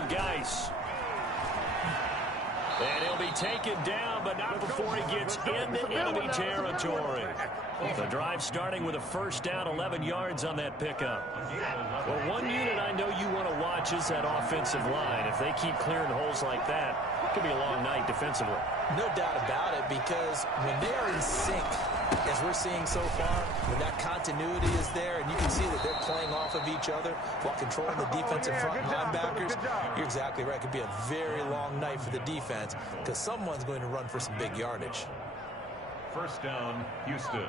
with Geis. And he'll be taken down, but not before he gets into enemy territory. The drive starting with a first down, 11 yards on that pickup. Well, one unit I know you want to watch is that offensive line. If they keep clearing holes like that, it could be a long night defensively. No doubt about it, because when they are in sync, as we're seeing so far, when that continuity is there and you can see that they're playing off of each other while controlling the defensive front linebackers, you're exactly right. It could be a very long night for the defense because someone's going to run for some big yardage. First down, Houston.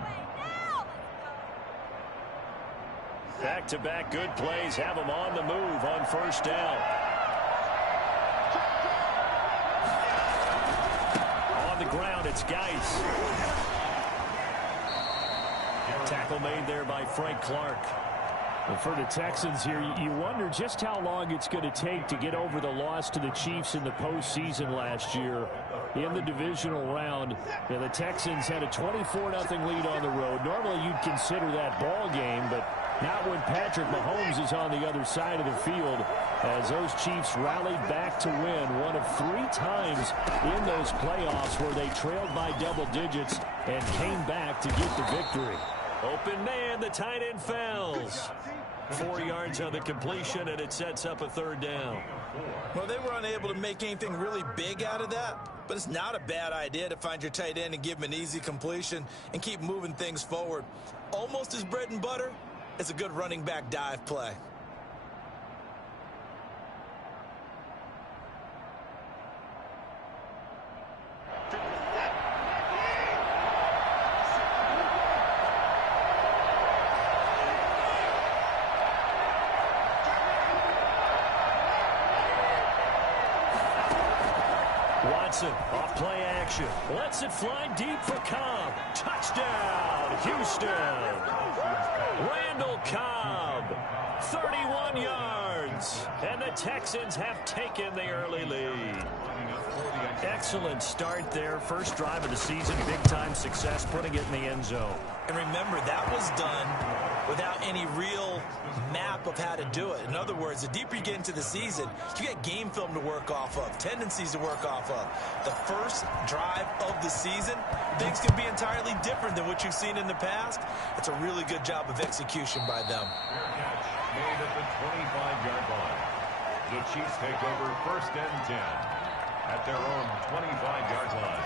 Back-to-back good plays have them on the move on first down. On the ground, it's Geis. Tackle made there by Frank Clark. And for the Texans here, you wonder just how long it's going to take to get over the loss to the Chiefs in the postseason last year in the divisional round. The Texans had a 24-0 lead on the road. Normally you'd consider that ball game, but not when Patrick Mahomes is on the other side of the field, as those Chiefs rallied back to win one of 3 times in those playoffs where they trailed by double digits and came back to get the victory. Open man, the tight end fells. 4 yards on the completion, and it sets up a third down. Well, they were unable to make anything really big out of that, but it's not a bad idea to find your tight end and give him an easy completion and keep moving things forward. Almost as bread and butter as a good running back dive play. Watson off play action. Lets it fly deep for Cobb. Touchdown, Houston. Randall Cobb, 31 yards. And the Texans have taken the early lead. Excellent start there. First drive of the season. Big-time success, putting it in the end zone. And remember, that was done without any real map of how to do it. In other words, the deeper you get into the season, you get game film to work off of, tendencies to work off of. The first drive of the season, things can be entirely different than what you've seen in the past. It's a really good job of execution by them. Made at the 25-yard line. The Chiefs take over first and 10 at their own 25-yard line.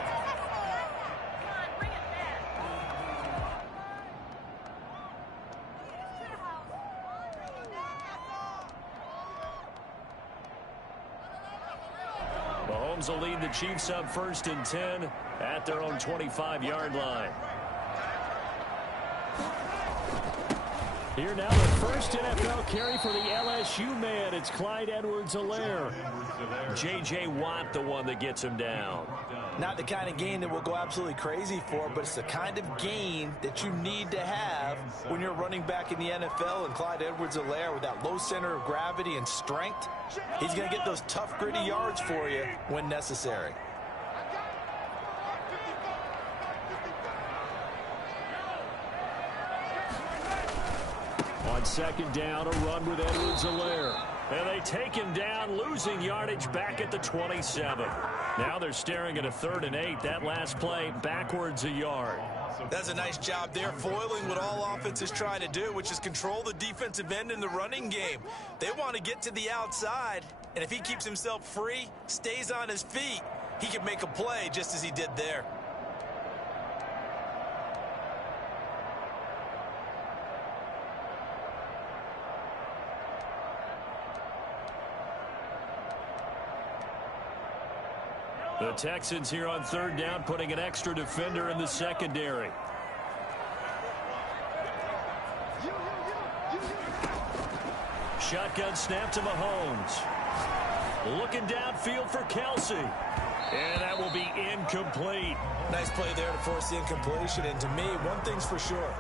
Mahomes will lead the Chiefs up first and 10 at their own 25-yard line. Here now the first NFL carry for the LSU man. It's Clyde Edwards-Helaire. J.J. Watt the one that gets him down. Not the kind of game that we'll go absolutely crazy for, but it's the kind of game that you need to have when you're running back in the NFL. And Clyde Edwards-Helaire, with that low center of gravity and strength, he's going to get those tough, gritty yards for you when necessary. On second down, a run with Edwards-Helaire. And they take him down, losing yardage back at the 27. Now they're staring at a 3rd and 8. That last play backwards a yard. That's a nice job there, foiling what all offenses try to do, which is control the defensive end in the running game. They want to get to the outside, and if he keeps himself free, stays on his feet, he can make a play just as he did there. The Texans here on 3rd down, putting an extra defender in the secondary. Shotgun snap to Mahomes. Looking downfield for Kelsey. And that will be incomplete. Nice play there to force the incompletion. And to me, one thing's for sure.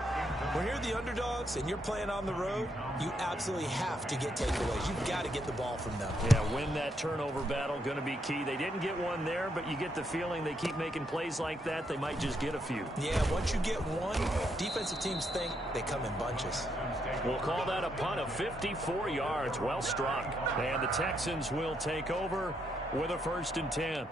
When you're the underdogs and you're playing on the road, you absolutely have to get takeaways. You've got to get the ball from them. Yeah, win that turnover battle, going to be key. They didn't get one there, but you get the feeling they keep making plays like that, they might just get a few. Yeah, once you get one, defensive teams think they come in bunches. We'll call that a punt of 54 yards. Well struck. And the Texans will take over with a 1st and 10.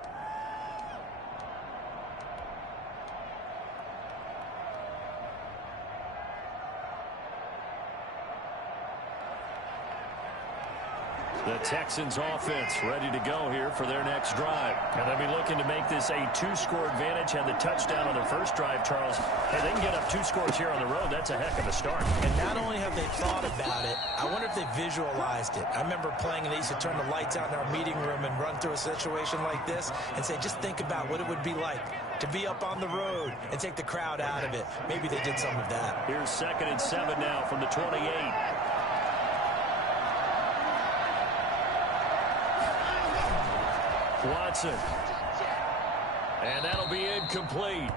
The Texans offense ready to go here for their next drive. And they'll be looking to make this a 2-score advantage. Had the touchdown on their first drive, Charles. Hey, they can get up 2 scores here on the road. That's a heck of a start. And not only have they thought about it, I wonder if they visualized it. I remember playing and they used to turn the lights out in our meeting room and run through a situation like this and say, just think about what it would be like to be up on the road and take the crowd out of it. Maybe they did some of that. Here's 2nd and 7 now from the 28. Watson. And that'll be incomplete.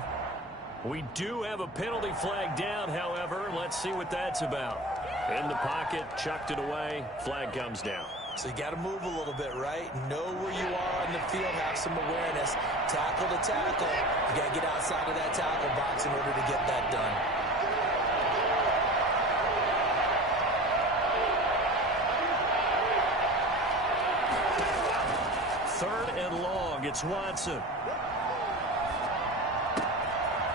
We do have a penalty flag down, however. Let's see what that's about. In the pocket, chucked it away. Flag comes down. So you got to move a little bit, right? Know where you are on the field, have some awareness. Tackle to tackle. You got to get outside of that tackle box in order to get that done. It's Watson.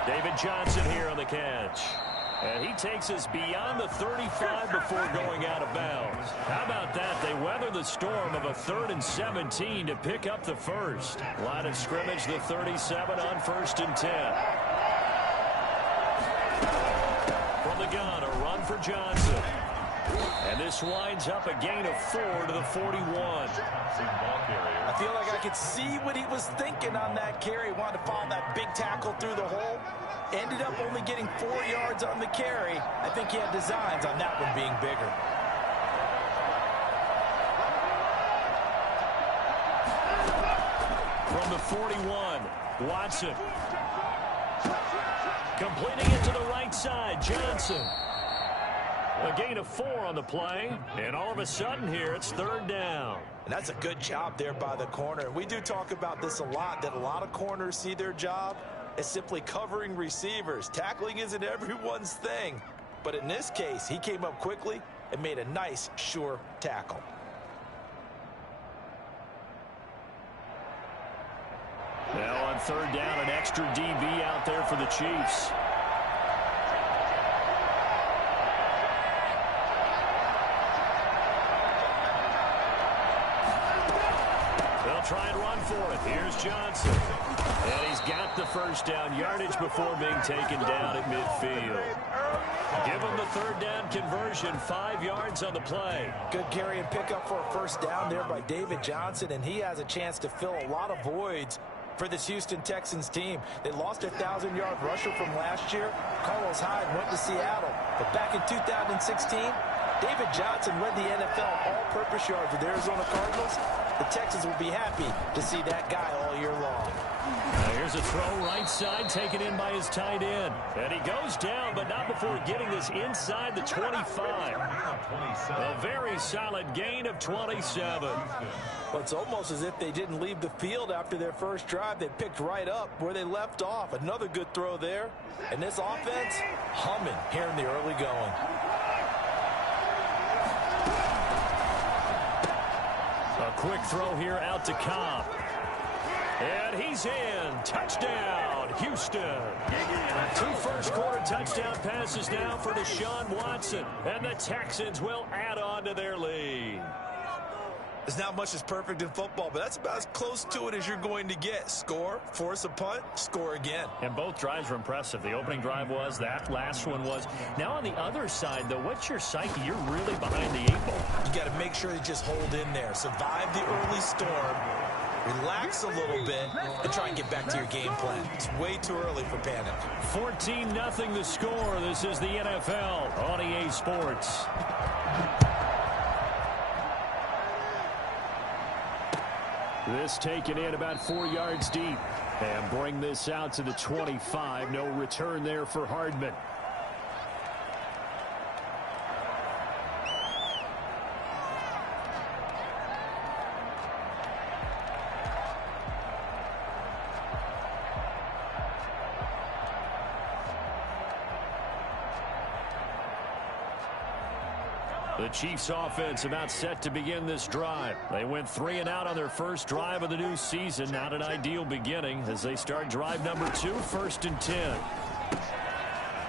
David Johnson here on the catch. And he takes us beyond the 35 before going out of bounds. How about that? They weather the storm of a 3rd and 17 to pick up the first. Line of scrimmage, the 37 on 1st and 10. From the gun, a run for Johnson. And this winds up a gain of 4 to the 41. I feel like I could see what he was thinking on that carry. He wanted to follow that big tackle through the hole. Ended up only getting 4 yards on the carry. I think he had designs on that one being bigger. From the 41, Watson. Completing it to the right side, Johnson. A gain of 4 on the play, and all of a sudden here, it's 3rd down. And that's a good job there by the corner. We do talk about this a lot, that a lot of corners see their job as simply covering receivers. Tackling isn't everyone's thing. But in this case, he came up quickly and made a nice, sure tackle. Now on 3rd down, an extra DB out there for the Chiefs. Try and run for it. Here's Johnson. And he's got the 1st down yardage before being taken down at midfield. Give him the 3rd down conversion, 5 yards on the play. Good carry and pickup for a 1st down there by David Johnson, and he has a chance to fill a lot of voids for this Houston Texans team. They lost their 1,000-yard rusher from last year. Carlos Hyde went to Seattle. But back in 2016, David Johnson led the NFL all-purpose yards with the Arizona Cardinals. The Texans will be happy to see that guy all year long. Here's a throw right side, taken in by his tight end. And he goes down, but not before getting this inside the 25. A very solid gain of 27. Well, it's almost as if they didn't leave the field after their first drive. They picked right up where they left off. Another good throw there. And this offense, humming here in the early going. A quick throw here out to Cobb. And he's in. Touchdown, Houston. 2 first-quarter touchdown passes now for Deshaun Watson. And the Texans will add on to their lead. There's not much that's perfect in football, but that's about as close to it as you're going to get. Score, force a punt, score again. And both drives were impressive. The opening drive was, that last one was. Now on the other side, though, what's your psyche? You're really behind the 8 ball. You got to make sure you just hold in there. Survive the early storm. Relax a little bit and try and get back to your game plan. It's way too early for panic. 14-0 the score. This is the NFL on EA Sports. This taken in about 4 yards deep. And bring this out to the 25. No return there for Hardman. The Chiefs offense about set to begin this drive. They went 3 and out on their first drive of the new season. Not an ideal beginning as they start drive number 2, 1st and 10.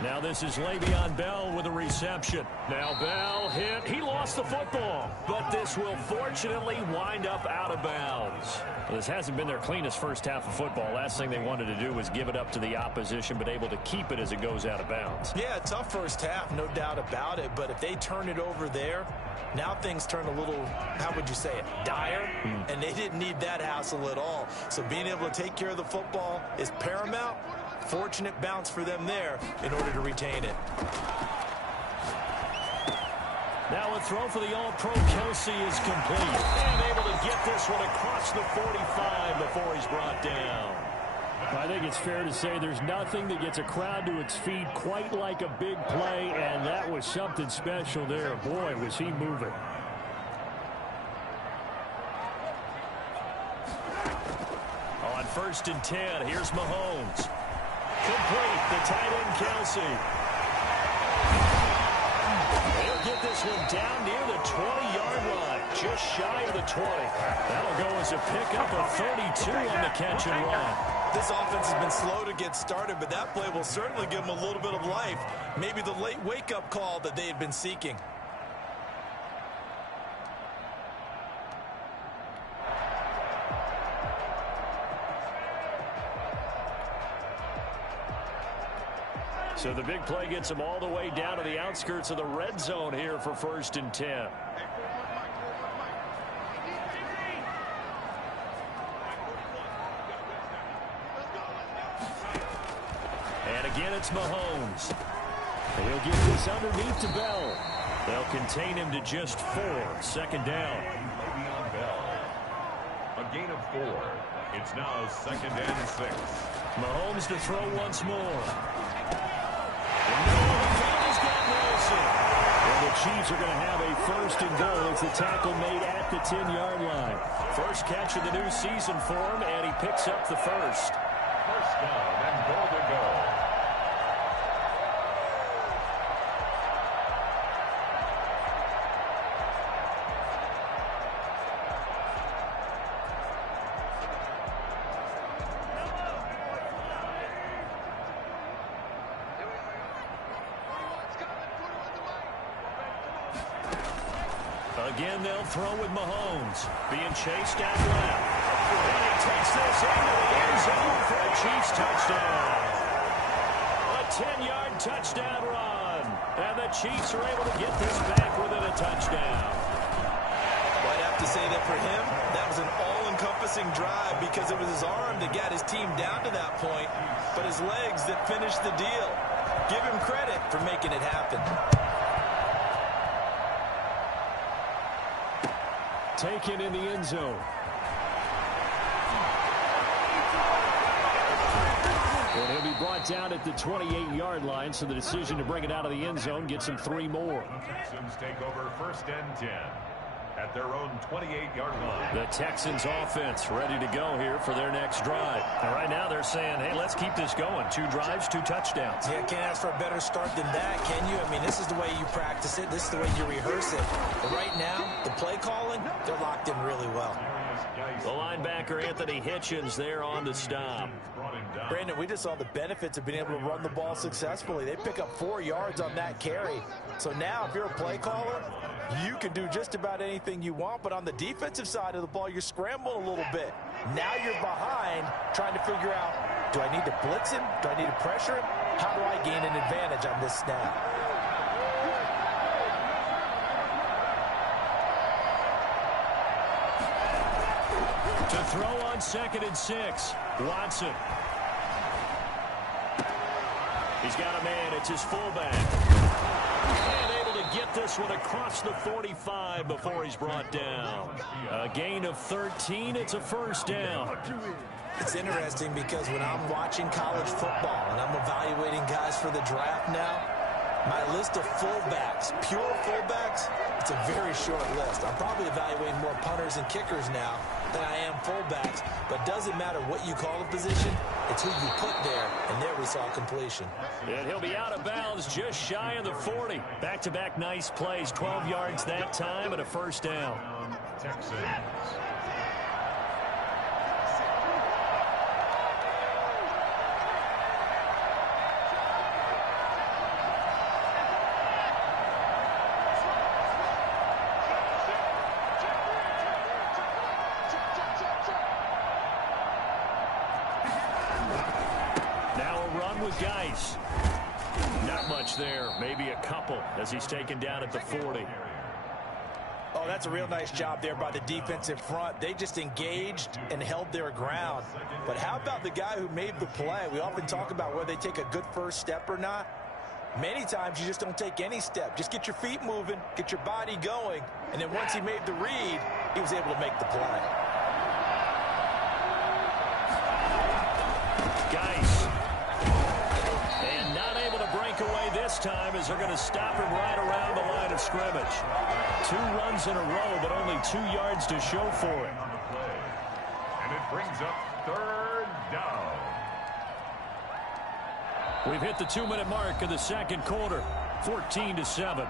Now this is Le'Veon Bell with a reception. Now Bell hit. He lost the football, but this will fortunately wind up out of bounds. Well, this hasn't been their cleanest first half of football. Last thing they wanted to do was give it up to the opposition, but able to keep it as it goes out of bounds. Yeah, tough first half, no doubt about it. But if they turn it over there, now things turn a little, how would you say it, dire? And they didn't need that hassle at all. So being able to take care of the football is paramount. Fortunate bounce for them there in order to retain it. Now a throw for the All-Pro Kelsey is complete. And able to get this one across the 45 before he's brought down. I think it's fair to say there's nothing that gets a crowd to its feet quite like a big play, and that was something special there. Boy, was he moving. On 1st and 10, here's Mahomes. Complete, the tight end Kelsey. They'll get this one down near the 20-yard line, just shy of the 20. That'll go as a pickup of 32 on the catch and run. This offense has been slow to get started, but that play will certainly give them a little bit of life. Maybe the late wake-up call that they had been seeking. So the big play gets them all the way down to the outskirts of the red zone here for 1st and 10. And again, it's Mahomes. And he'll get this underneath to Bell. They'll contain him to just 4. 2nd down. Le'Veon Bell. A gain of 4. It's now 2nd and 6. Mahomes to throw once more. The Chiefs are going to have a 1st and goal. It's the tackle made at the 10-yard line. First catch of the new season for him, and he picks up the first. 1st down and goal to go. Again, they'll throw with Mahomes. Being chased out left. And he takes this into the end zone for a Chiefs touchdown. A 10-yard touchdown run. And the Chiefs are able to get this back within a touchdown. Well, I'd have to say that for him, that was an all-encompassing drive because it was his arm that got his team down to that point, but his legs that finished the deal. Give him credit for making it happen. Taken in the end zone. And he'll be brought down at the 28-yard line, so the decision to bring it out of the end zone gets him 3 more. Texans take over 1st and 10 at their own 28-yard line. The Texans offense ready to go here for their next drive. And right now they're saying, hey, let's keep this going. 2 drives, 2 touchdowns. Yeah, can't ask for a better start than that, can you? I mean, this is the way you practice it. This is the way you rehearse it. But right now, the play calling, they're locked in really well. The linebacker, Anthony Hitchens, there on the stop. Brandon, we just saw the benefits of being able to run the ball successfully. They pick up 4 yards on that carry. So now, if you're a play caller, you can do just about anything you want. But on the defensive side of the ball, you're scrambling a little bit. Now you're behind, trying to figure out, do I need to blitz him? Do I need to pressure him? How do I gain an advantage on this snap? To throw on 2nd and 6, Watson. He's got a man. It's his fullback. And able to get this one across the 45 before he's brought down. A gain of 13. It's a 1st down. It's interesting because when I'm watching college football and I'm evaluating guys for the draft now, my list of fullbacks, pure fullbacks, it's a very short list. I'm probably evaluating more punters and kickers now than I am fullbacks. But doesn't matter what you call a position, it's who you put there. And there we saw completion. And he'll be out of bounds just shy of the 40. Back-to-back nice plays, 12 yards that time and a first down. Texans. Geis. Not much there. Maybe a couple as he's taken down at the 40. Oh, that's a real nice job there by the defensive front. They just engaged and held their ground. But how about the guy who made the play? We often talk about whether they take a good first step or not. Many times you just don't take any step. Just get your feet moving, get your body going, and then once he made the read, he was able to make the play. Geis. And not able to break away this time as they're going to stop him right around the line of scrimmage. 2 runs in a row, but only 2 yards to show for it. And it brings up 3rd down. We've hit the 2-minute mark of the second quarter, 14-7.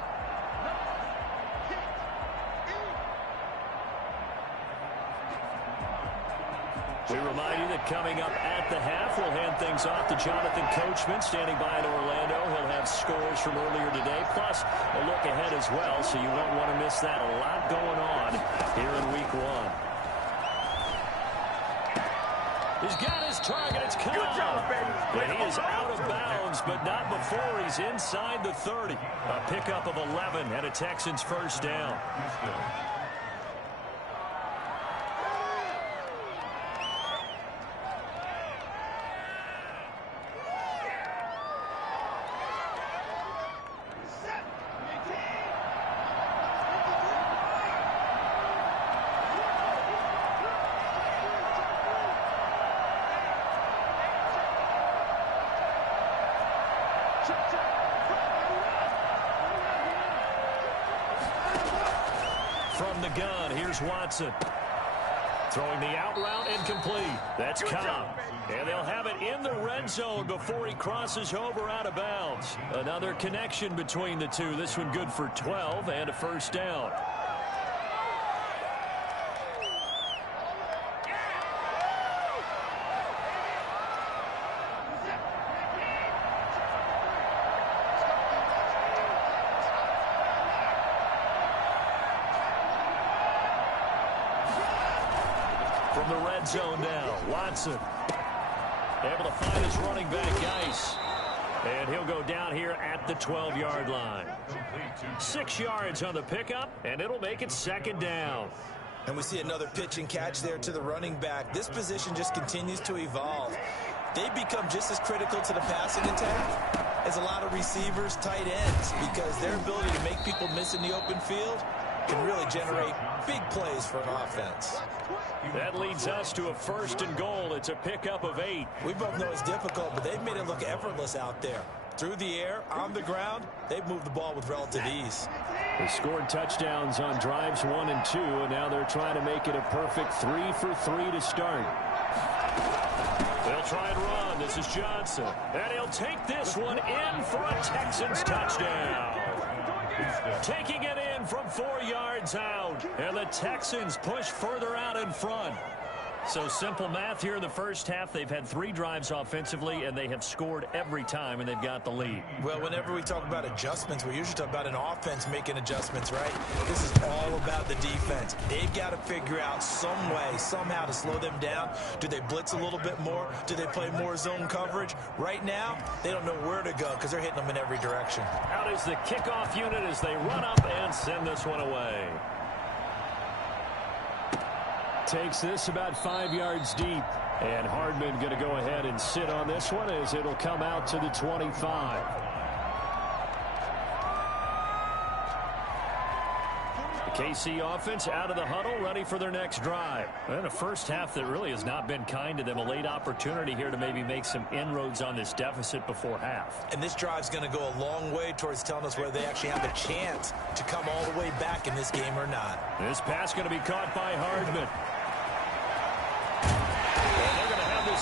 We remind you that coming up at the half, we'll hand things off to Jonathan Coachman, standing by in Orlando. He'll have scores from earlier today, plus a look ahead as well, so you won't want to miss that. A lot going on here in Week 1. He's got his target. It's caught. Good job, baby. And he is out of bounds, but not before he's inside the 30. A pickup of 11 and a Texans first down. From the gun, here's Watson. Throwing the out route incomplete. That's Cobb. And they'll have it in the red zone before he crosses over out of bounds. Another connection between the two. This one good for 12 and a first down. From the red zone now, Watson able to find his running back, Geis. And he'll go down here at the 12-yard line. 6 yards on the pickup, and it'll make it second down. And we see another pitch and catch there to the running back. This position just continues to evolve. They become just as critical to the passing attack as a lot of receivers, tight ends, because their ability to make people miss in the open field can really generate big plays for an offense. That leads us to a 1st and goal. It's a pickup of 8. We both know it's difficult, but they've made it look effortless out there. Through the air, on the ground, they've moved the ball with relative ease. They scored touchdowns on drives 1 and 2, and now they're trying to make it a perfect 3 for 3 to start. They'll try and run. This is Johnson. And he'll take this one in for a Texans touchdown. Taking it in from 4 yards out. And the Texans push further out in front. So simple math here in the first half. They've had 3 drives offensively, and they have scored every time, and they've got the lead. Well, whenever we talk about adjustments, we usually talk about an offense making adjustments, right? This is all about the defense. They've got to figure out some way, somehow to slow them down. Do they blitz a little bit more? Do they play more zone coverage? Right now, they don't know where to go because they're hitting them in every direction. Out is the kickoff unit as they run up and send this one away. Takes this about 5 yards deep. And Hardman going to go ahead and sit on this one as it'll come out to the 25. The KC offense out of the huddle, ready for their next drive. And a first half that really has not been kind to them. A late opportunity here to maybe make some inroads on this deficit before half. And this drive's going to go a long way towards telling us whether they actually have a chance to come all the way back in this game or not. This pass going to be caught by Hardman.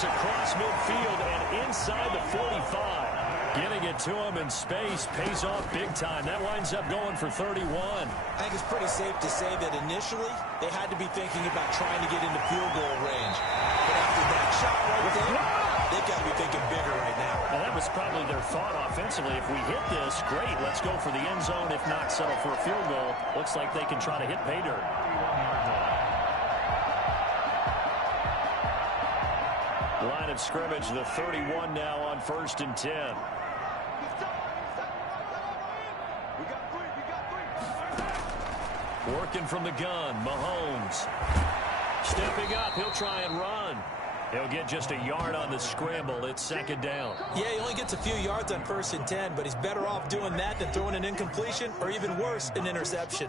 It's across midfield and inside the 45. Getting it to him in space pays off big time. That winds up going for 31. I think it's pretty safe to say that initially they had to be thinking about trying to get into field goal range. But after that shot right there, they've got to be thinking bigger right now. And that was probably their thought offensively. If we hit this, great, let's go for the end zone. If not, settle for a field goal. Looks like they can try to hit pay dirt. Line of scrimmage, the 31 now on 1st and 10. Working from the gun, Mahomes. Stepping up, he'll try and run. He'll get just a yard on the scramble. It's 2nd down. Yeah, he only gets a few yards on 1st and 10, but he's better off doing that than throwing an incompletion or even worse, an interception.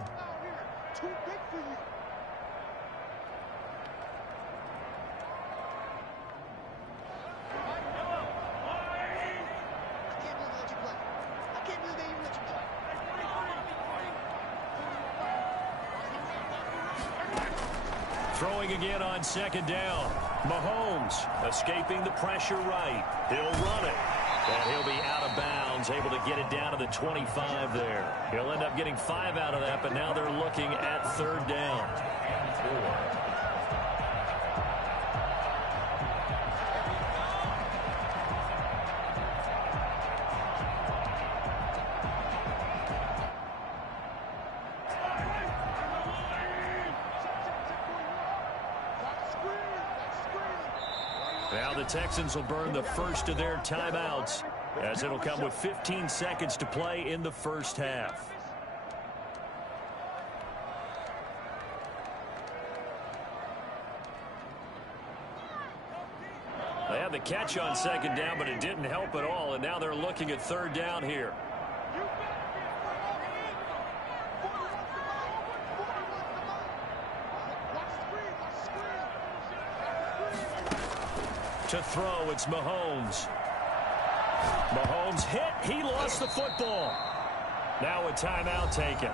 Throwing again on 2nd down. Mahomes escaping the pressure right. He'll run it. And he'll be out of bounds, able to get it down to the 25 there. He'll end up getting 5 out of that, but now they're looking at 3rd down. Now the Texans will burn the first of their timeouts, as it'll come with 15 seconds to play in the first half. They had the catch on 2nd down, but it didn't help at all, and now they're looking at 3rd down here. To throw, it's Mahomes. Mahomes hit. He lost the football. Now a timeout taken.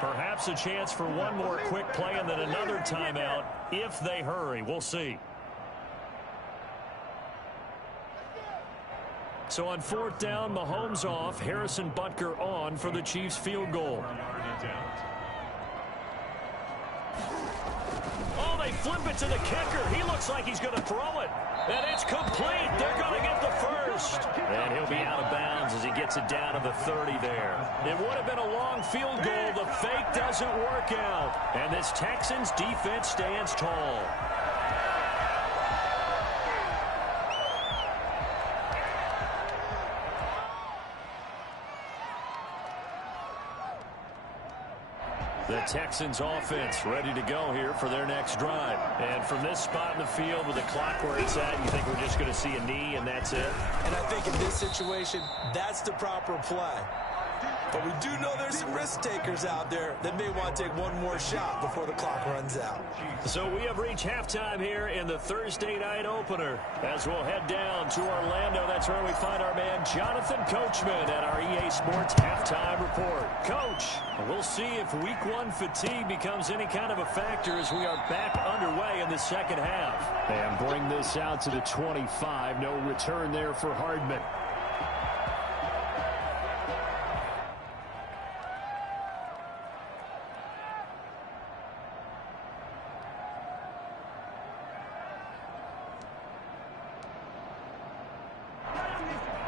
Perhaps a chance for one more quick play and then another timeout if they hurry. We'll see. So on 4th down, Mahomes off. Harrison Butker on for the Chiefs field goal. Oh, they flip it to the kicker. He looks like he's going to throw it. And it's complete. They're going to get the first. And he'll be out of bounds as he gets it down to the 30 there. It would have been a long field goal. The fake doesn't work out. And this Texans defense stands tall. The Texans offense ready to go here for their next drive. And from this spot in the field with the clock where it's at, you think we're just going to see a knee and that's it? And I think in this situation, that's the proper play. But we do know there's some risk takers out there that may want to take one more shot before the clock runs out. So we have reached halftime here in the Thursday night opener. As we'll head down to Orlando, that's where we find our man Jonathan Coachman at our EA Sports Halftime Report. Coach, we'll see if Week 1 fatigue becomes any kind of a factor as we are back underway in the second half. And bring this out to the 25. No return there for Hardman.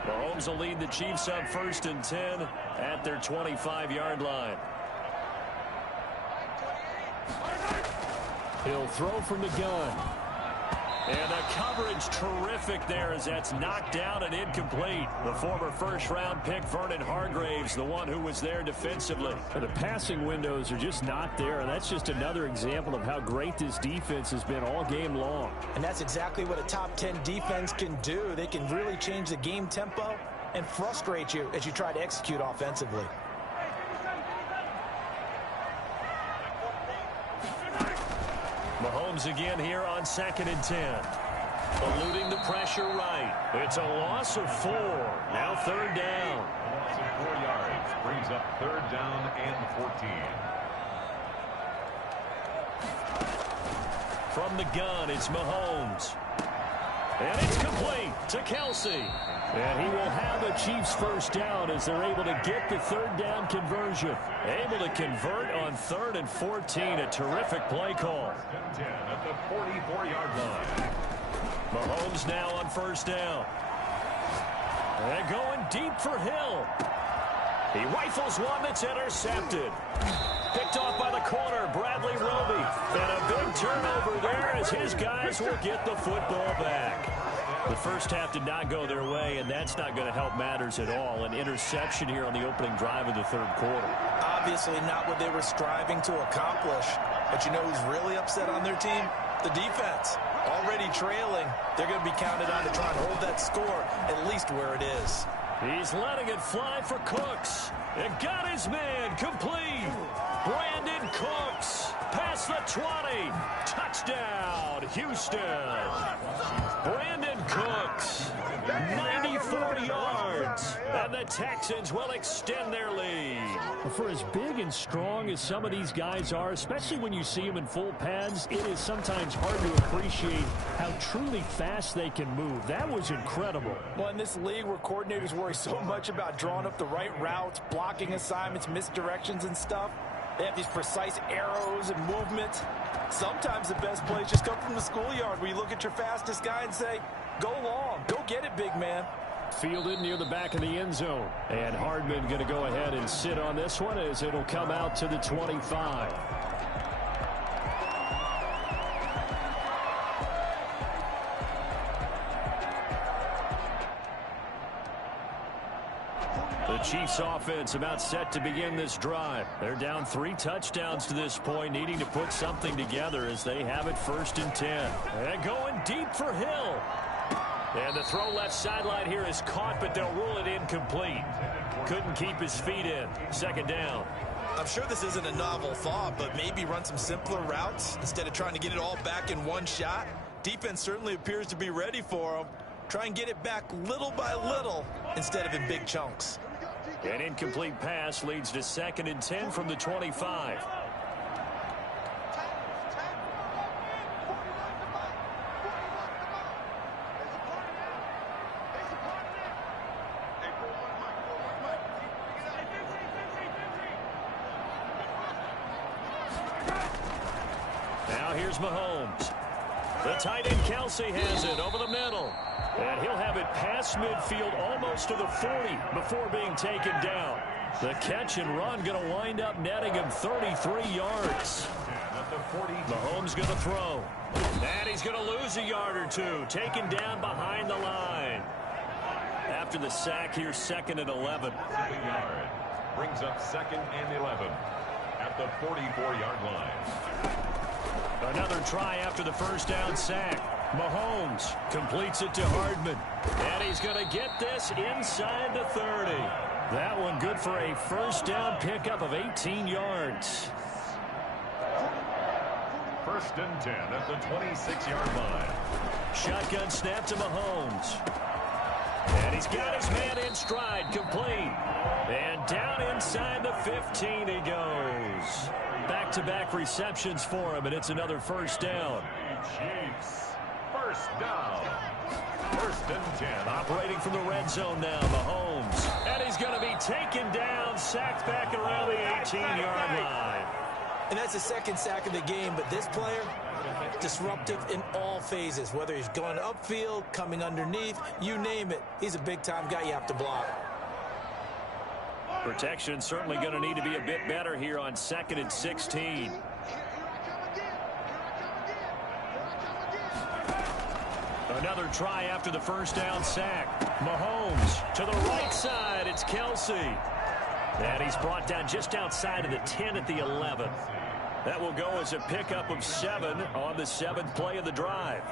Mahomes will lead the Chiefs up 1st and 10 at their 25-yard line. He'll throw from the gun. And the coverage terrific there as that's knocked down and incomplete. The former first-round pick, Vernon Hargreaves, the one who was there defensively. The passing windows are just not there, and that's just another example of how great this defense has been all game long. And that's exactly what a top 10 defense can do. They can really change the game tempo and frustrate you as you try to execute offensively. Mahomes again here on 2nd and 10. Eluding the pressure right. It's a loss of 4. Now 3rd down. Loss of 4 yards brings up 3rd down and 14. From the gun, it's Mahomes. And it's complete to Kelce. And he will have a Chiefs first down as they're able to get the third down conversion. Able to convert on 3rd and 14. A terrific play call. 10 at the 44-yard line. Mahomes now on first down. And going deep for Hill. He rifles one that's intercepted. Picked off by the corner, Bradley Roby. And a big turnover there as his guys will get the football back. The first half did not go their way, and that's not going to help matters at all. An interception here on the opening drive of the third quarter. Obviously not what they were striving to accomplish. But you know who's really upset on their team? The defense. Already trailing. They're going to be counted on to try and hold that score at least where it is. He's letting it fly for Cooks. It got his man complete. Brandon Cooks past the 20. Touchdown, Houston. Brandon Cooks, 94 yards. And the Texans will extend their lead. For as big and strong as some of these guys are, especially when you see them in full pads, it is sometimes hard to appreciate how truly fast they can move. That was incredible. Well, in this league where coordinators worry so much about drawing up the right routes, blocking assignments, misdirections and stuff, they have these precise arrows and movements. Sometimes the best plays just come from the schoolyard where you look at your fastest guy and say, go long, go get it, big man. Fielded near the back of the end zone. And Hardman going to go ahead and sit on this one as it'll come out to the 25. The Chiefs offense about set to begin this drive. They're down 3 touchdowns to this point, needing to put something together as they have it 1st and 10. And going deep for Hill. And the throw left sideline here is caught, but they'll rule it incomplete. Couldn't keep his feet in. 2nd down. I'm sure this isn't a novel thought, but maybe run some simpler routes instead of trying to get it all back in one shot. Defense certainly appears to be ready for them. Try and get it back little by little instead of in big chunks. An incomplete pass leads to 2nd and 10 from the 25. Now here's Mahomes. The tight end Kelce has it over the middle. And he'll have it past midfield almost to the 40 before being taken down. The catch and run going to wind up netting him 33 yards. Mahomes going to throw. And he's going to lose a yard or two. Taken down behind the line. After the sack here, 2nd and 11. Brings up 2nd and 11 at the 44-yard line. Another try after the first down sack. Mahomes completes it to Hardman. And he's going to get this inside the 30. That one good for a first down pickup of 18 yards. 1st and 10 at the 26-yard line. Shotgun snap to Mahomes. And he's got his man in stride, complete. And down inside the 15 he goes. Back-to-back receptions for him, and it's another first down. Chiefs. First down. 1st and 10. Operating from the red zone now, Mahomes. And he's going to be taken down, sacked back around the 18-yard line. And that's the 2nd sack of the game, but this player, disruptive in all phases, whether he's going upfield, coming underneath, you name it. He's a big-time guy you have to block. Protection certainly going to need to be a bit better here on 2nd and 16. Another try after the first down sack. Mahomes to the right side. It's Kelce. And he's brought down just outside of the 10 at the 11. That will go as a pickup of 7 on the 7th play of the drive.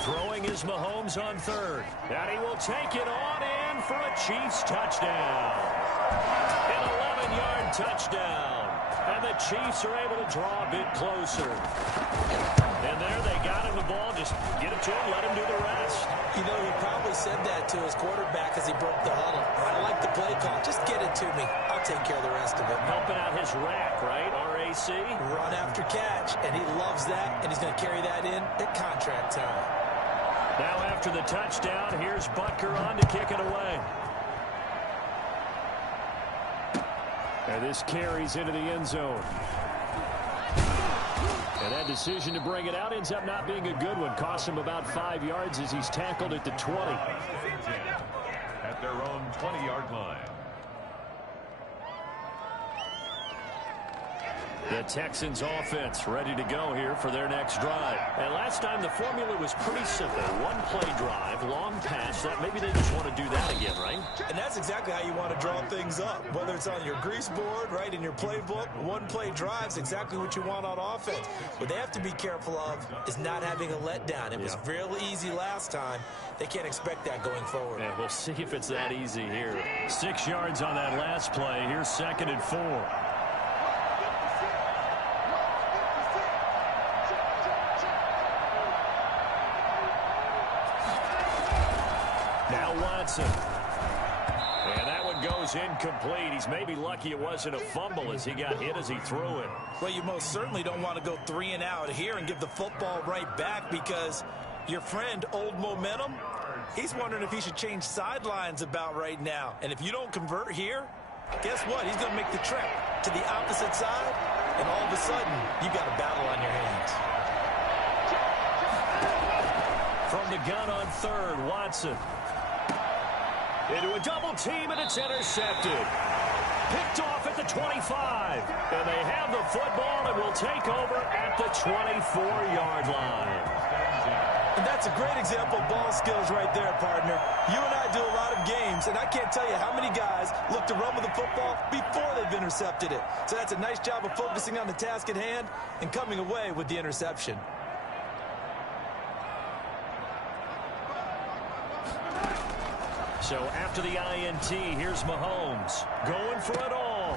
Throwing is Mahomes on 3rd. And he will take it on in for a Chiefs touchdown. An 11-yard touchdown. And the Chiefs are able to draw a bit closer. And there they got him the ball. Just get it to him, let him do the rest. You know, he probably said that to his quarterback as he broke the huddle. I like the play call. Just get it to me. I'll take care of the rest of it. Helping out his rack, right? KC. Run after catch, and he loves that, and he's going to carry that in at contract time. Now after the touchdown, here's Butker on to kick it away. And this carries into the end zone. And that decision to bring it out ends up not being a good one. Costs him about 5 yards as he's tackled at the 20. At their own 20-yard line. The Texans offense ready to go here for their next drive. And last time the formula was pretty simple. One play drive, long pass. That maybe they just want to do that again, right? And that's exactly how you want to draw things up. Whether it's on your grease board, right, in your playbook, one play drive's exactly what you want on offense. What they have to be careful of is not having a letdown. It was real easy last time. They can't expect that going forward. And we'll see if it's that easy here. 6 yards on that last play. Here's 2nd and 4. Watson. And that one goes incomplete. He's maybe lucky it wasn't a fumble as he got hit as he threw it. Well, you most certainly don't want to go 3 and out here and give the football right back, because your friend, Old Momentum, he's wondering if he should change sidelines about right now. And if you don't convert here, guess what? He's going to make the trek to the opposite side, and all of a sudden, you've got a battle on your hands. From the gun on 3rd, Watson. Into a double team, and it's intercepted. Picked off at the 25. And they have the football and will take over at the 24-yard line. And that's a great example of ball skills right there, partner. You and I do a lot of games, and I can't tell you how many guys look to run with the football before they've intercepted it. So that's a nice job of focusing on the task at hand and coming away with the interception. So after the INT, here's Mahomes going for it all.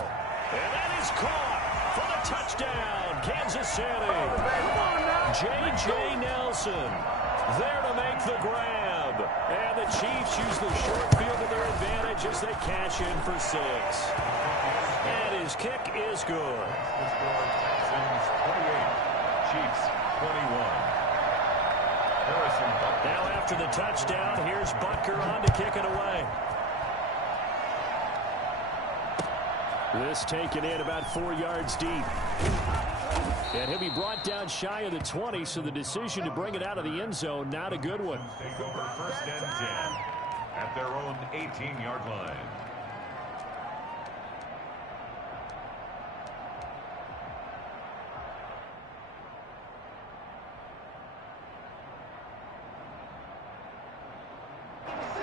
And that is caught for the touchdown, Kansas City. J.J. Nelson there to make the grab. And the Chiefs use the short field to their advantage as they cash in for 6. And his kick is good. Texans 28, Chiefs 21. Now after the touchdown, here's Butker on to kick it away. This taken in about 4 yards deep. And he'll be brought down shy of the 20, so the decision to bring it out of the end zone, not a good one. Take over 1st and 10 at their own 18-yard line.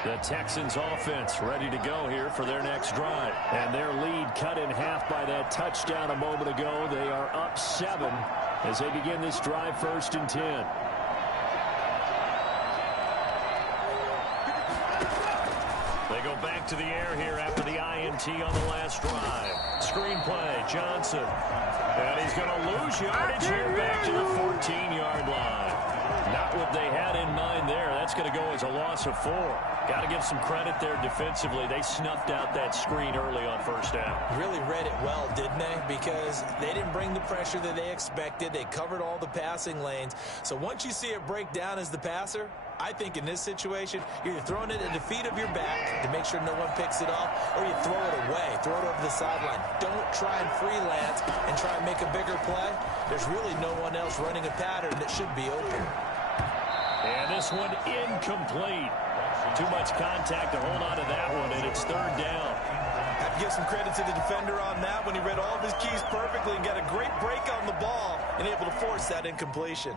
The Texans offense ready to go here for their next drive. And their lead cut in half by that touchdown a moment ago. They are up 7 as they begin this drive, 1st and 10. They go back to the air here after the INT on the last drive. Screen play, Johnson. And he's going to lose yardage here back to the 14-yard line. Not what they had in mind there. That's going to go as a loss of 4. Got to give some credit there defensively. They snuffed out that screen early on 1st down. Really read it well, didn't they? Because they didn't bring the pressure that they expected. They covered all the passing lanes. So once you see it break down as the passer, I think in this situation, you're throwing it at the feet of your back to make sure no one picks it off, or you throw it away, throw it over the sideline. Don't try and freelance and try and make a bigger play. There's really no one else running a pattern that should be open. And this one incomplete. Too much contact to hold on to that one, and it's 3rd down. Have to give some credit to the defender on that when he read all of his keys perfectly and got a great break on the ball and able to force that incompletion.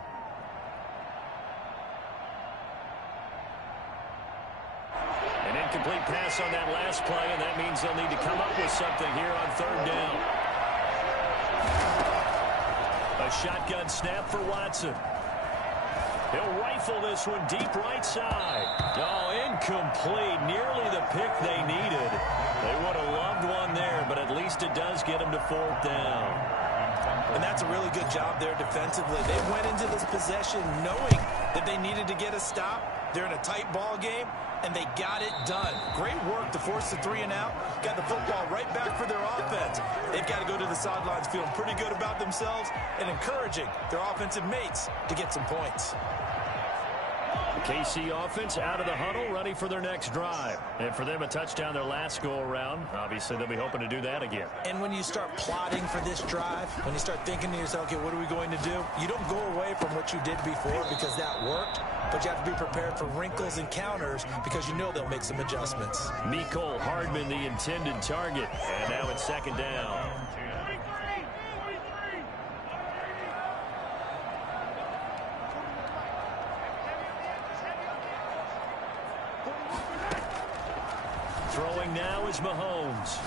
An incomplete pass on that last play, and that means they'll need to come up with something here on 3rd down. A shotgun snap for Watson. He'll rifle this one deep right side. Oh, incomplete. Nearly the pick they needed. They would have loved one there, but at least it does get them to 4th down. And that's a really good job there defensively. They went into this possession knowing that they needed to get a stop, They're in a tight ball game, and they got it done. Great work to force the 3 and out. Got the football right back for their offense. They've got to go to the sidelines feeling pretty good about themselves and encouraging their offensive mates to get some points. The KC offense out of the huddle, ready for their next drive. And for them, a touchdown their last go-around. Obviously, they'll be hoping to do that again. And when you start plotting for this drive, when you start thinking to yourself, okay, what are we going to do? You don't go away from what you did before because that worked, but you have to be prepared for wrinkles and counters because you know they'll make some adjustments. Mecole Hardman, the intended target. And now it's second down. Throwing now is Mahomes.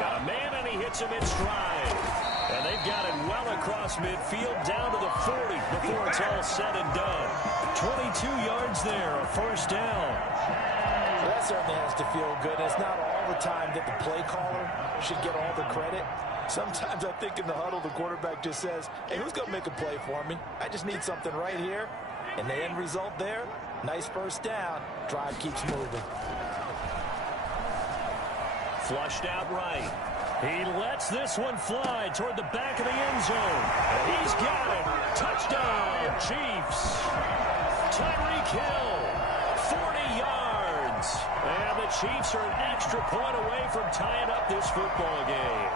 Got a man, and he hits him in stride. And they've got it well across midfield, down to the 40 before it's all said and done. 22 yards there, a first down. Well, that certainly has to feel good. It's not all the time that the play caller should get all the credit. Sometimes I think in the huddle, the quarterback just says, hey, who's going to make a play for me? I just need something right here. And the end result there, nice first down. Drive keeps moving. Flushed out right. He lets this one fly toward the back of the end zone. And he's got it. Touchdown, Chiefs. Tyreek Hill, 40 yards. And the Chiefs are an extra point away from tying up this football game.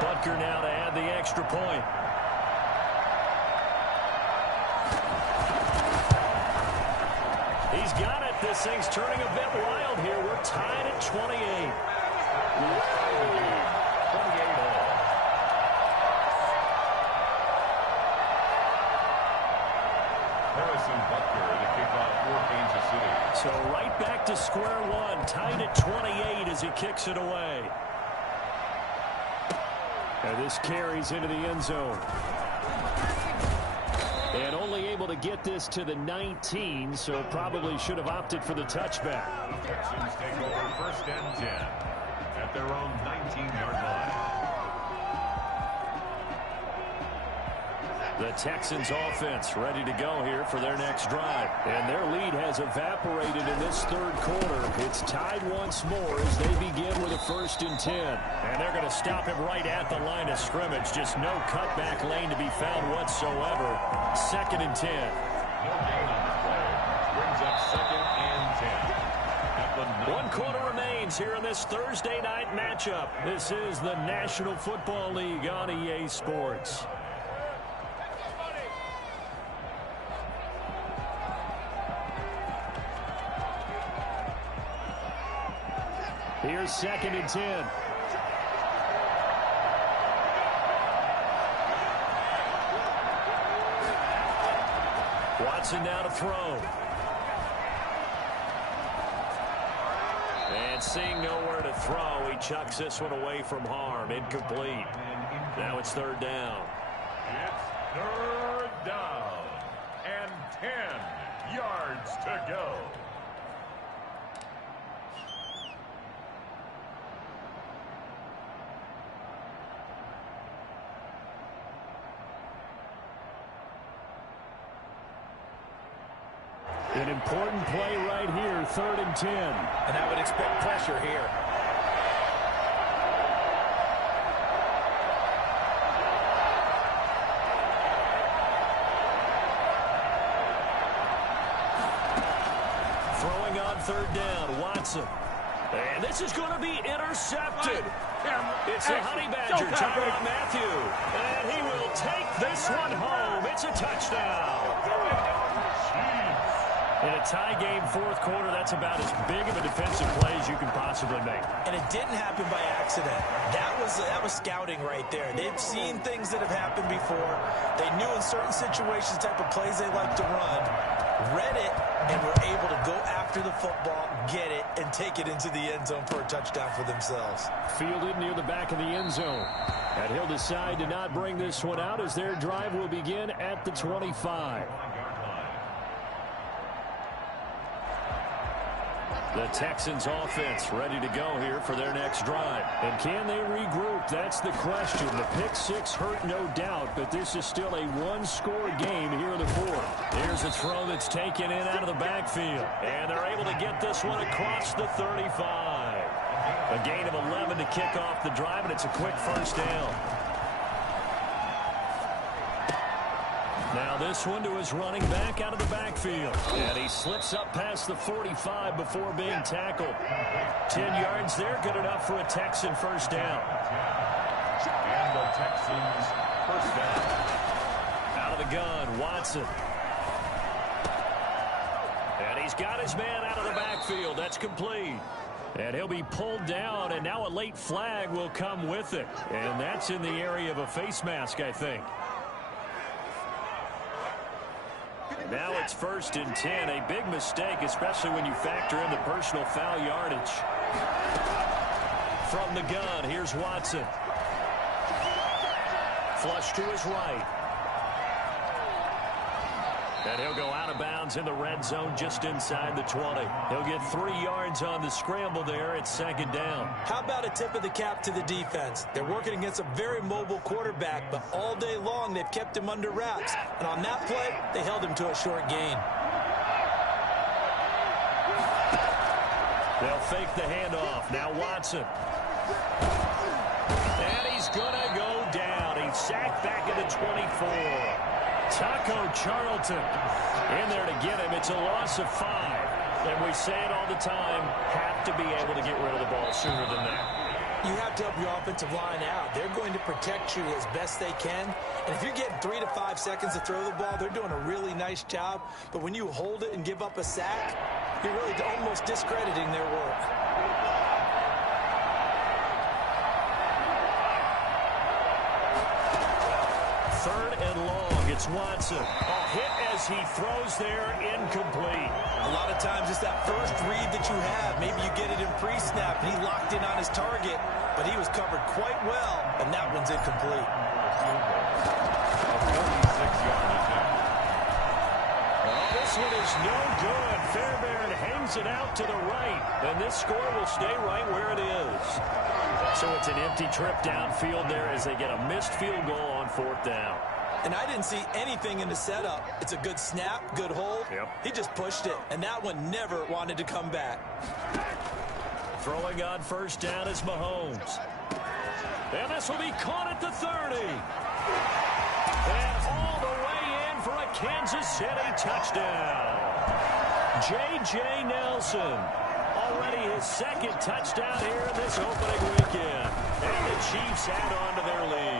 Butker now to add the extra point. He's got it. This thing's turning a bit wild here. We're tied at 28. 28 all. Harrison Butker to kick off for Kansas City. So right back to square one, tied at 28 as he kicks it away. And this carries into the end zone. And only able to get this to the 19, so probably should have opted for the touchback. Texans take over first and 10 at their own 19-yard line. The Texans offense ready to go here for their next drive. And their lead has evaporated in this third quarter. It's tied once more as they begin with a 1st and 10. And they're going to stop him right at the line of scrimmage. Just no cutback lane to be found whatsoever. 2nd and 10. No gain on the play. Brings up 2nd and 10. At the 1 quarter remains here in this Thursday night matchup. This is the National Football League on EA Sports. Here's 2nd and 10. Watson now to throw. And seeing nowhere to throw, he chucks this one away from harm. Incomplete. Now it's 3rd down. It's 3rd down and 10 yards to go. An important play right here, 3rd and 10. And I would expect pressure here. Throwing on 3rd down, Watson. And this is going to be intercepted. It's the Honey Badger, Tyrann Mathieu. And he will take this one home. It's a touchdown. In a tie game 4th quarter, that's about as big of a defensive play as you can possibly make. And it didn't happen by accident. That was scouting right there. They've seen things that have happened before. They knew in certain situations the type of plays they like to run, read it, and were able to go after the football, get it, and take it into the end zone for a touchdown for themselves. Fielded near the back of the end zone. And he'll decide to not bring this one out as their drive will begin at the 25. The Texans offense ready to go here for their next drive. And can they regroup? That's the question. The pick six hurt, no doubt, but this is still a one-score game here in the fourth. Here's a throw that's taken in out of the backfield. And they're able to get this one across the 35. A gain of 11 to kick off the drive, and it's a quick first down. Now this one to his running back out of the backfield. And he slips up past the 45 before being tackled. 10 yards there, good enough for a Texan first down. And the Texans first down. Out of the gun, Watson. And he's got his man out of the backfield. That's complete. And he'll be pulled down, and now a late flag will come with it. And that's in the area of a face mask, I think. Now it's 1st and 10. A big mistake, especially when you factor in the personal foul yardage. From the gun, here's Watson. Flush to his right. And he'll go out of bounds in the red zone just inside the 20. He'll get 3 yards on the scramble there. It's 2nd down. How about a tip of the cap to the defense? They're working against a very mobile quarterback, but all day long they've kept him under wraps. And on that play, they held him to a short gain. They'll fake the handoff. Now Watson. And he's going to go down. He's sacked back at the 24. Taco Charlton in there to get him. It's a loss of 5. And we say it all the time, have to be able to get rid of the ball sooner than that. You have to help your offensive line out. They're going to protect you as best they can. And if you're getting 3 to 5 seconds to throw the ball, they're doing a really nice job. But when you hold it and give up a sack, you're really almost discrediting their work. Third and long. It's Watson. A hit as he throws there, incomplete. A lot of times it's that first read that you have. Maybe you get it in pre-snap, and he locked in on his target, but he was covered quite well, and that one's incomplete. This one is no good. Fairbairn hangs it out to the right, and this score will stay right where it is. So it's an empty trip downfield there as they get a missed field goal on 4th down. And I didn't see anything in the setup. It's a good snap, good hold. Yep. He just pushed it, and that one never wanted to come back. Throwing on 1st down is Mahomes. And this will be caught at the 30. And all the way in for a Kansas City touchdown. J.J. Nelson. Already his 2nd touchdown here in this opening weekend. And the Chiefs add on to their lead.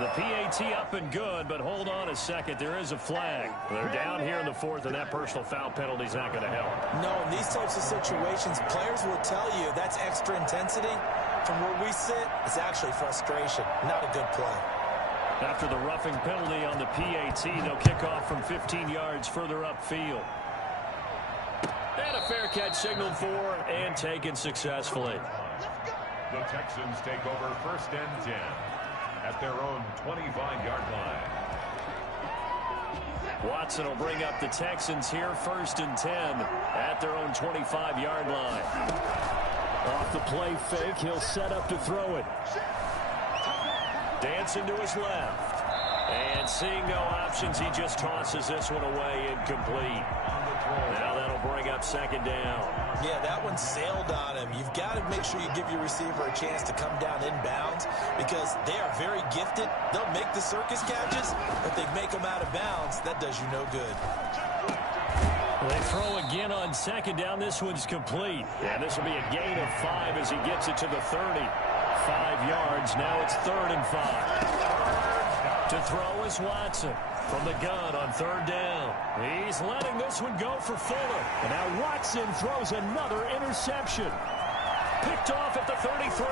The PAT up and good, but hold on a second. There is a flag. They're down here in the 4th, and that personal foul penalty is not going to help. No, in these types of situations, players will tell you that's extra intensity. From where we sit, it's actually frustration. Not a good play. After the roughing penalty on the PAT, they'll kick off from 15 yards further upfield. And a fair catch signaled for and taken successfully. The Texans take over 1st and 10 at their own 25-yard line. Watson will bring up the Texans here 1st and 10 at their own 25-yard line. Off the play fake, he'll set up to throw it. Dancing to his left. And seeing no options, he just tosses this one away, incomplete. Now that'll bring up 2nd down. Yeah, that one sailed on him. You've got to make sure you give your receiver a chance to come down inbounds because they are very gifted. They'll make the circus catches, but they make them out of bounds. That does you no good. They throw again on 2nd down. This one's complete. And this will be a gain of 5 as he gets it to the 30. 5 yards. Now it's 3rd and 5. To throw is Watson. From the gun on 3rd down. He's letting this one go for Fuller. And now Watson throws another interception. Picked off at the 33.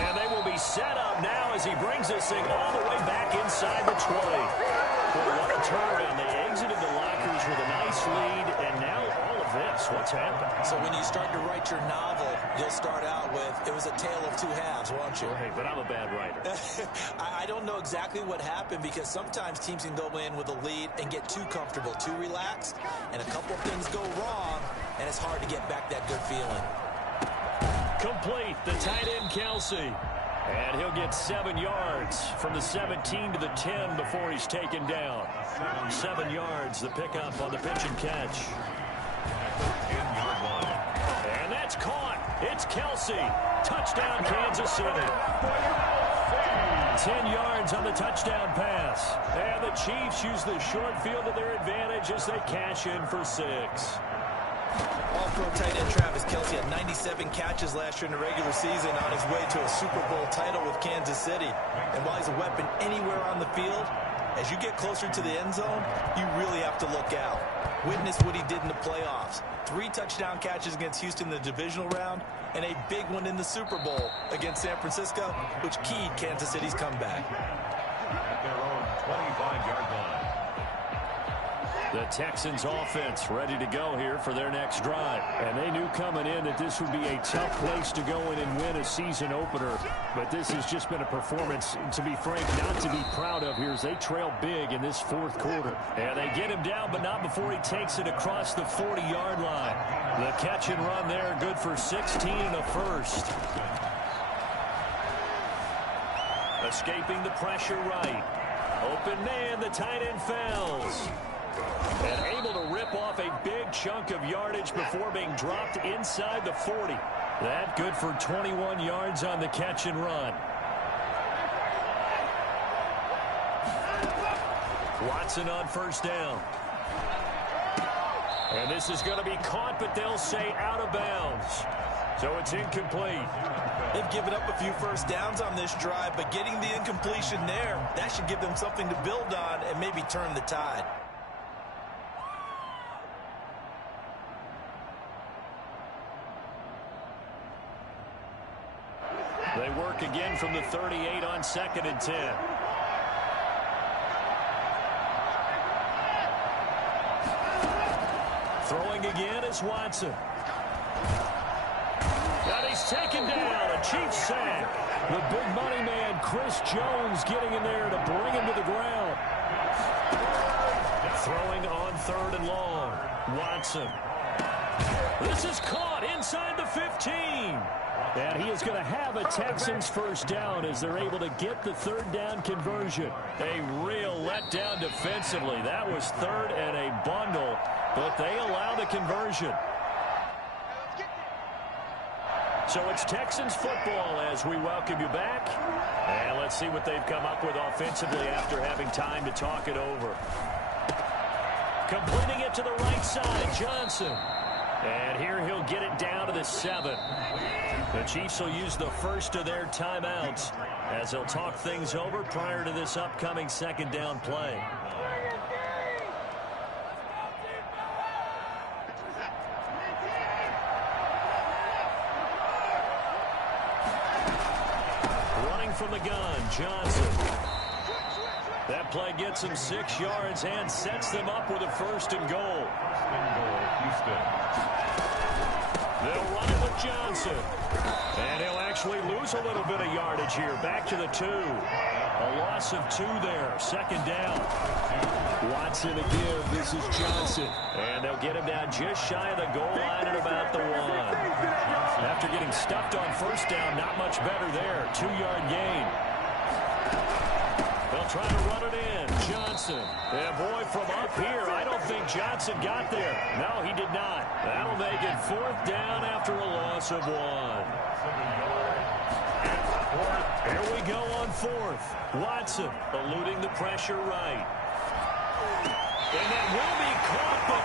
And they will be set up now as he brings this thing all the way back inside the 20. Well, what a turnaround. They exited the lockers with a nice lead, and now all of this. What's happened? So when you start to write your novel, you'll start out with, it was a tale of two halves, won't you? Right, but I'm a bad writer. I don't know exactly what happened because sometimes teams can go in with a lead and get too comfortable, too relaxed, and a couple things go wrong, and it's hard to get back that good feeling. Complete, the tight end Kelce. And he'll get 7 yards from the 17 to the 10 before he's taken down. 7 yards, the pickup on the pitch and catch. And that's caught. It's Kelce. Touchdown, Kansas City. 10 yards on the touchdown pass. And the Chiefs use the short field to their advantage as they cash in for 6. All-pro tight end Travis Kelce had 97 catches last year in the regular season on his way to a Super Bowl title with Kansas City. And while he's a weapon anywhere on the field, as you get closer to the end zone, you really have to look out. Witness what he did in the playoffs. 3 touchdown catches against Houston in the divisional round, and a big one in the Super Bowl against San Francisco, which keyed Kansas City's comeback. At their own 25-yard line. The Texans offense ready to go here for their next drive. And they knew coming in that this would be a tough place to go in and win a season opener. But this has just been a performance, to be frank, not to be proud of here as they trail big in this fourth quarter. And they get him down, but not before he takes it across the 40-yard line. The catch and run there, good for 16 and a first. Escaping the pressure right. Open man, the tight end Fells. And able to rip off a big chunk of yardage before being dropped inside the 40. That good for 21 yards on the catch and run. Watson on first down. And this is going to be caught, but they'll say out of bounds. So it's incomplete. They've given up a few first downs on this drive, but getting the incompletion there, that should give them something to build on and maybe turn the tide. They work again from the 38 on 2nd and 10. Throwing again is Watson. And he's taken down. A Chiefs sack. The big money man, Chris Jones, getting in there to bring him to the ground. Throwing on 3rd and long. Watson. This is caught inside the 15. And he is going to have a Texans first down as they're able to get the 3rd down conversion. A real letdown defensively. That was 3rd and a bundle, but they allow the conversion. So it's Texans football as we welcome you back. And let's see what they've come up with offensively after having time to talk it over. Completing it to the right side, Johnson. And here he'll get it down to the 7. The Chiefs will use the first of their timeouts as they'll talk things over prior to this upcoming 2nd down play. Running from the gun, Johnson. That play gets him 6 yards and sets them up with a 1st and goal. Houston. They'll run it with Johnson. And he'll actually lose a little bit of yardage here. Back to the 2. A loss of 2 there. 2nd down. Watson again. This is Johnson. And they'll get him down just shy of the goal line at about the 1. After getting stuffed on 1st down, not much better there. 2-yard gain. They'll try to run it in. Johnson. And boy, from up here, I don't think Johnson got there. No, he did not. That'll make it 4th down after a loss of 1. Here we go on 4th. Watson eluding the pressure right. And that will be caught, but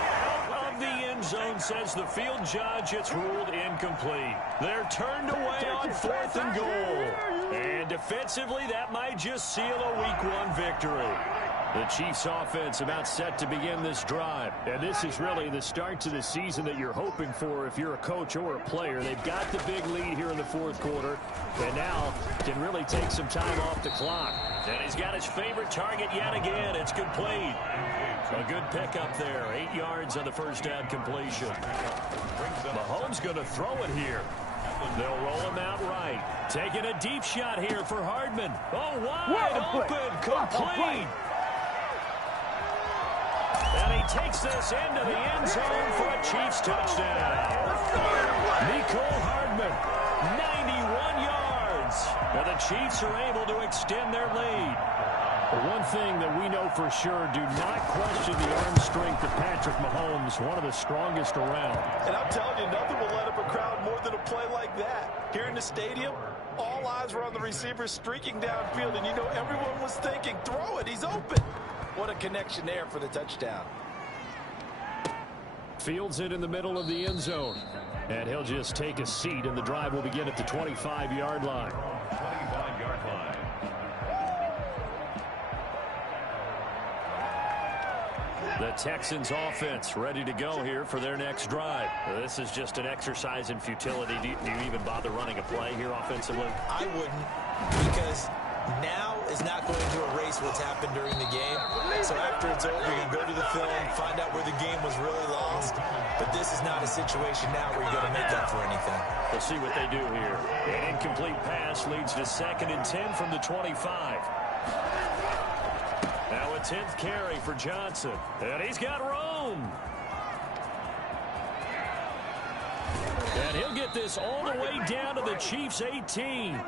out of the end zone, says the field judge. It's ruled incomplete. They're turned away on 4th and goal. And defensively, that might just seal a Week 1 victory. The Chiefs offense about set to begin this drive. And this is really the start to the season that you're hoping for if you're a coach or a player. They've got the big lead here in the fourth quarter, and now can really take some time off the clock. And he's got his favorite target yet again. It's complete. A good pickup there. 8 yards on the first down completion. Mahomes going to throw it here. They'll roll him out right. Taking a deep shot here for Hardman. Oh, wide open. Complete. And he takes this into the end zone for a Chiefs touchdown. Mecole Hardman, 91 yards. And the Chiefs are able to extend their lead. One thing that we know for sure, do not question the arm strength of Patrick Mahomes, one of the strongest around. And I'm telling you, nothing will let up a crowd more than a play like that. Here in the stadium, all eyes were on the receiver streaking downfield, and you know everyone was thinking, throw it, he's open. What a connection there for the touchdown. Fields it in the middle of the end zone. And he'll just take a seat, and the drive will begin at the 25-yard line. 25-yard line. The Texans offense ready to go here for their next drive. This is just an exercise in futility. Do you even bother running a play here offensively? I wouldn't, because now is not going to erase what's happened during the game. So after it's over, you go to the film, find out where the game was really lost. But this is not a situation now where you're going to make up for anything. We'll see what they do here. An incomplete pass leads to 2nd and 10 from the 25. Now a 10th carry for Johnson. And he's got room. And he'll get this all the way down to the Chiefs' 18.